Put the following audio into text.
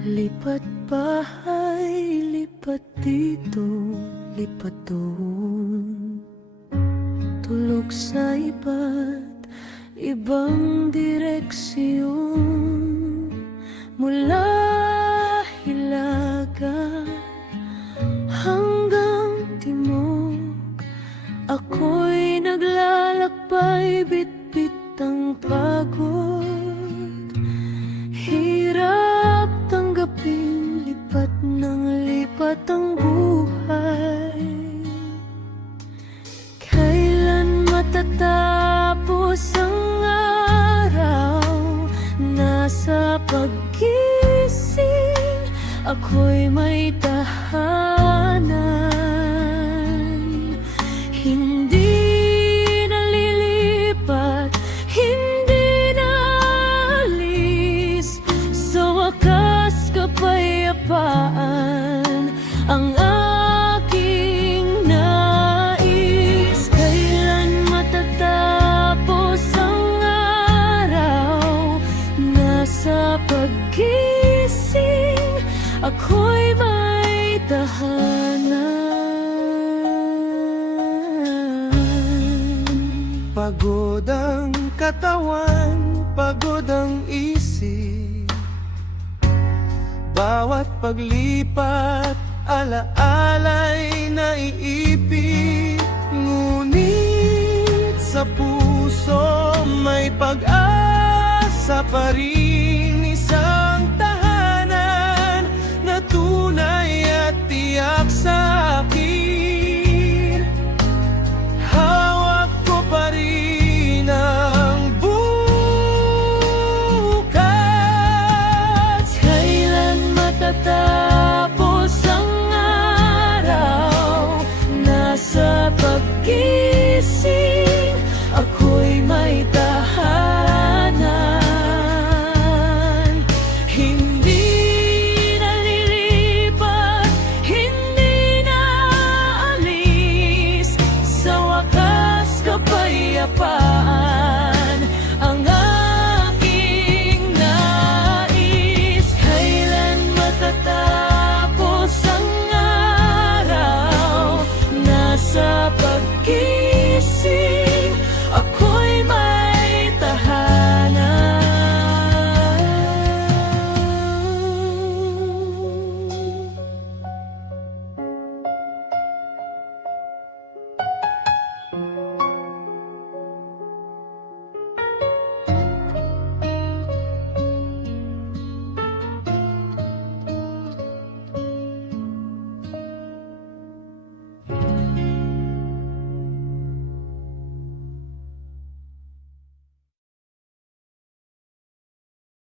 Lipat bahay, lipat dito, lipat doon. Tulog sa iba't ibang direksyon. Mula Hilaga hanggang timog, ako'y naglalakbay, bitbit ang pagod. Hirap tanggapin, lipat ng lipat ang buhay. Kailan matatapos ang araw? Nasa paggising, ako'y may tahanan. Hindi nalilipat, hindi naalis, sa wakas kapayapaan ang aking nais. Kailan matatapos ang araw? Nasa paggising, ako'y may tahanan. Pagod ang katawan, pagod ang isip. Bawat paglipat, alaala'y naiipit. Ngunit sa puso may pag-asa pa rin. Isang tahanan na tunay at tiyak sa akin. Hawak ko pa rin ang bukas. Kailan matatapos ang araw? Nasa paggising, ako'y may tahanan. Hindi